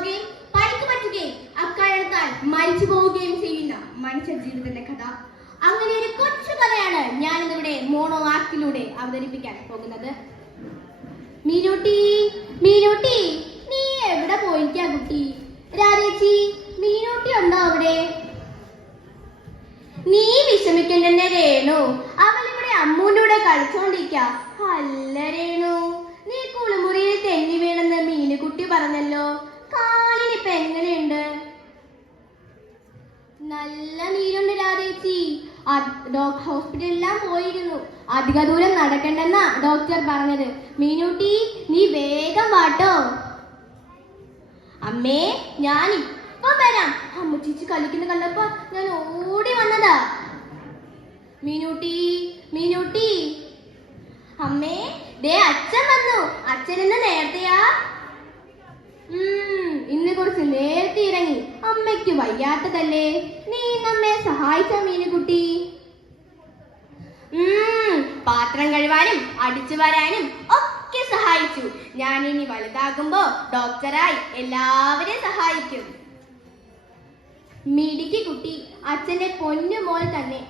വീണുപോവുകയും പരിക്ക് പറ്റുകയും അക്കാരണത്താൽ മരിച്ചു പോവുകയും ചെയ്യുന്ന മനുഷ്യ ജീവിതത്തിന്റെ കഥ. അങ്ങനെ ഒരു കൊച്ചു കഥയാണ് ഞാൻ ഇന്നിവിടെ മോണോ ആക്ടിലൂടെ അവതരിപ്പിക്കാൻ പോകുന്നത്. മീനൂട്ടി, മീനൂട്ടി, നീ എവിടെ പോയിരിക്കാ കുട്ടി? രാധേച്ചി, മീനൂട്ടി ഉണ്ടോ അവിടെ? നീ വിഷമിക്കണ്ടെന്നെ രേണു, അവളിവിടെ അമ്മൂന്റെ കൂടെ കളിച്ചോണ്ടിരിക്ക. അല്ല രേണു, നീ കുളിമുറിയിൽ തെന്നി വീണെന്ന് മീനുകുട്ടി പറഞ്ഞല്ലോ. കാലിനിപ്പൊ എങ്ങനെയുണ്ട്? നല്ല നീരുണ്ട് രാധേച്ചി. ഹോസ്പിറ്റലിലെല്ലാം പോയിരുന്നു. അധിക ദൂരം നടക്കണ്ടെന്നാ ഡോക്ടർ പറഞ്ഞത്. മീനൂട്ടി, നീ വേഗം വാട്ടോ. അമ്മേ, ഞാൻ ഇപ്പൊ വരാം. അമ്മച്ചി കളിക്കുന്ന കണ്ടപ്പോ ഞാൻ ഓടി വന്നതാ. മീനൂട്ടി, മീനൂട്ടി. അമ്മേ, ദേ അച്ഛൻ വന്നു. അച്ഛൻ ഇന്ന് നേരത്തെയാ? ഇന്ന് കുറച്ച് നേരത്തെ ഇറങ്ങി. അമ്മയ്ക്ക് വയ്യാത്തതല്ലേ? നീ നമ്മെ സഹായിച്ച മീനുകുട്ടി? പാത്രം കഴുകാനും അടിച്ചു വരാനും ഒക്കെ സഹായിച്ചു. ഞാൻ ഇനി വലുതാകുമ്പോ ഡോക്ടറായി എല്ലാവരെയും സഹായിക്കും. മിടുക്കി കുട്ടി, അച്ഛന്റെ പൊന്നുമോൾ തന്നെ.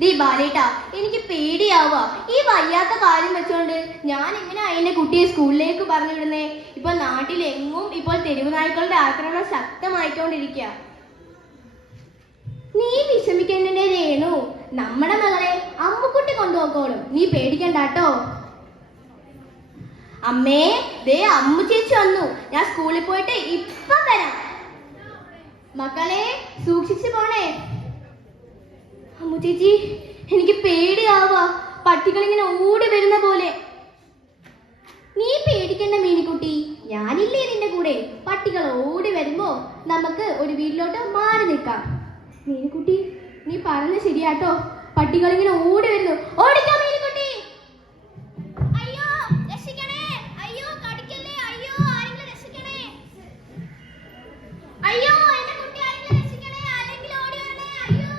ദീ ബാലേട്ടാ, എനിക്ക് പേടിയാവുക. ഈ വയ്യാത്ത കാര്യം വെച്ചോണ്ട് ഞാൻ എങ്ങനെയാ എന്റെ കുട്ടിയെ സ്കൂളിലേക്ക് പറഞ്ഞു വിടുന്നേ? ഇപ്പൊ നാട്ടിലെങ്ങും ഇപ്പോൾ തെരുവ് നായ്ക്കളുടെ ആക്രമണം ശക്തമായിക്കൊണ്ടിരിക്കുക. നീ വിഷമിക്കേണ്ടേ രേണു, നമ്മുടെ മകളെ അമ്മുക്കുട്ടി കൊണ്ടുപോക്കോളും. നീ പേടിക്കണ്ടാട്ടോ. അമ്മേ, ദേ അമ്മു ചേച്ചി വന്നു. ഞാൻ സ്കൂളിൽ പോയിട്ട് ഇപ്പം വരാം. മക്കളെ, സൂക്ഷിച്ചു പോണേ. അമ്മു ചേച്ചി, എനിക്ക് പേടിയാവുക. പട്ടികളിങ്ങനെ ഓടി വരുന്ന പോലെ. നീ പേടിക്കണ്ട മീനുകുട്ടി, ഞാനില്ലേ നിന്റെ കൂടെ. പട്ടികൾ ഓടി വരുമ്പോ നമുക്ക് ഒരു വീട്ടിലോട്ട് മാറി നിൽക്കാം. മീനുകുട്ടി, നീ പറഞ്ഞ ശരിയാട്ടോ. പട്ടികളിങ്ങനെ ഓടി വരുന്നു. ഓടിക്കോ മീനുകുട്ടി. അയ്യോ, രക്ഷിക്കണേ. അയ്യോ, കടിക്കല്ലേ. അയ്യോ, ആരെങ്കിലും രക്ഷിക്കണേ. അയ്യോ, എന്റെ കുട്ടി ആരെങ്കിലും രക്ഷിക്കണേ. അല്ലെങ്കിൽ ഓടി വരണേ. അയ്യോ,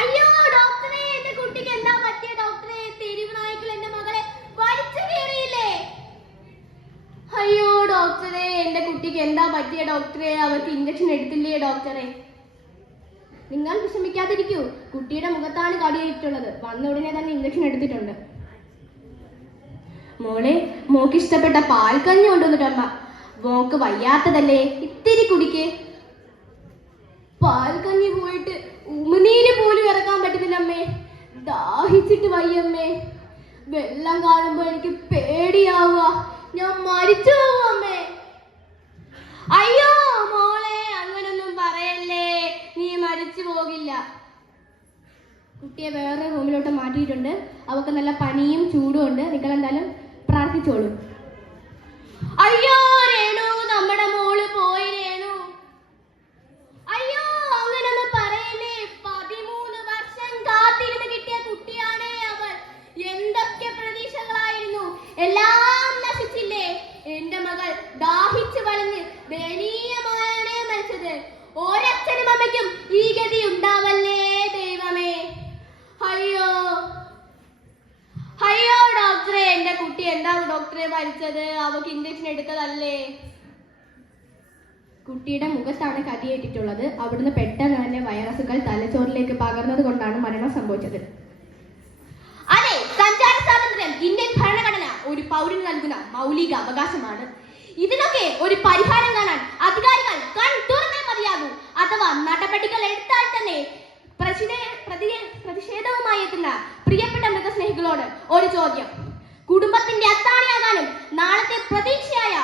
അയ്യോ ഡോക്ടറെ, എന്റെ കുട്ടിക്ക് എന്താ പറ്റിയ ഡോക്ടറെ? തെരുവ് നായ്ക്കൾ എന്റെ മകളെ വലിച്ചു കീറിയില്ലേ? അയ്യോ ഡോക്ടറെ, എന്റെ കുട്ടിക്ക് എന്താ പറ്റിയ ഡോക്ടറെ? അവർക്ക് ഇഞ്ചക്ഷൻ എടുത്തില്ലേ ഡോക്ടറെ? നിങ്ങൾ വിഷമിക്കാതിരിക്കൂ. കുട്ടിയുടെ മുഖത്താണ് കടിയേറ്റിട്ടുള്ളത്. വന്ന ഉടനെ തന്നെ ഇഞ്ചക്ഷൻ എടുത്തിട്ടുണ്ട്. മോളെ, മോക്ക് ഇഷ്ടപ്പെട്ട പാൽക്കഞ്ഞി കൊണ്ടുവന്നിട്ടമ്മ. മോക്ക് വയ്യാത്തതല്ലേ, ഇത്തിരി കുടിക്ക്. പാൽക്കഞ്ഞി പോയിട്ട് ഉമിനീര് പോലും ഇറക്കാൻ പറ്റുന്നില്ല അമ്മേ. ദാഹിച്ചിട്ട് വയ്യമ്മേ. വെള്ളം കാണുമ്പോ എനിക്ക് പേടിയാവുക. ഞാൻ മരിച്ചു പോവും അമ്മേ. അയ്യോ മോളെ, അങ്ങനൊന്നും പറയല്ലേ. നീ മരിച്ചു പോകില്ല. കുട്ടിയെ വേറെ റൂമിലോട്ട് മാറ്റിയിട്ടുണ്ട്. അവൾക്ക് നല്ല പനിയും ചൂടും ഉണ്ട്. നിങ്ങൾ എന്തായാലും പ്രാർത്ഥിച്ചോളൂ. അയ്യോ രേണു, നമ്മുടെ മോള് പോയി രേണു. അയ്യോ, അങ്ങനൊന്നും പറയല്ലേ. 13 വർഷം കാത്തിരുന്ന് കിട്ടിയ കുട്ടിയാണേ അവൾ. എന്തൊക്കെ പ്രതീക്ഷകളായിരുന്നു, എല്ലാം നശിച്ചില്ലേ. എന്റെ മകൾ ദാഹിച്ചു വലഞ്ഞ് ദയനീയമായാണ് മരിച്ചത്. ഒരച്ഛനും അമ്മയ്ക്കും ഈ ഗതി ഉണ്ടാവല്ലേ ദൈവമേ. അയ്യോ, അയ്യോ ഡോക്ടറെ, എന്റെ കുട്ടി എന്താ ഡോക്ടറെ മരിച്ചത്? അവക്ക് ഇഞ്ചക്ഷൻ എടുത്തതല്ലേ? കുട്ടിയുടെ മുഖത്താണ് കടിയേറ്റിട്ടുള്ളത്. അവിടുന്ന് പെട്ടെന്ന് തന്നെ വൈറസുകൾ തലച്ചോറിലേക്ക് പകർന്നത് കൊണ്ടാണ് മരണം സംഭവിച്ചത്. അതെ, സഞ്ചാര സ്വാതന്ത്ര്യം ഇന്ത്യൻ ഭരണഘടന ഒരു പൗരന് നൽകുന്ന മൗലിക അവകാശമാണ്. ഇതിനൊക്കെ ഒരു പരിഹാരം കാണാൻ അധികാരികൾ കൺ തുറന്നേ മതിയാകൂ. അഥവാ നടപടികൾ എടുത്താൽ തന്നെ പ്രതിഷേധവുമായി എത്തുന്ന പ്രിയപ്പെട്ട മൃഗസ്നേഹികളോട് ഒരു ചോദ്യം. കുടുംബത്തിന്റെ അത്താണിയാകാനും നാളത്തെ പ്രതീക്ഷയായ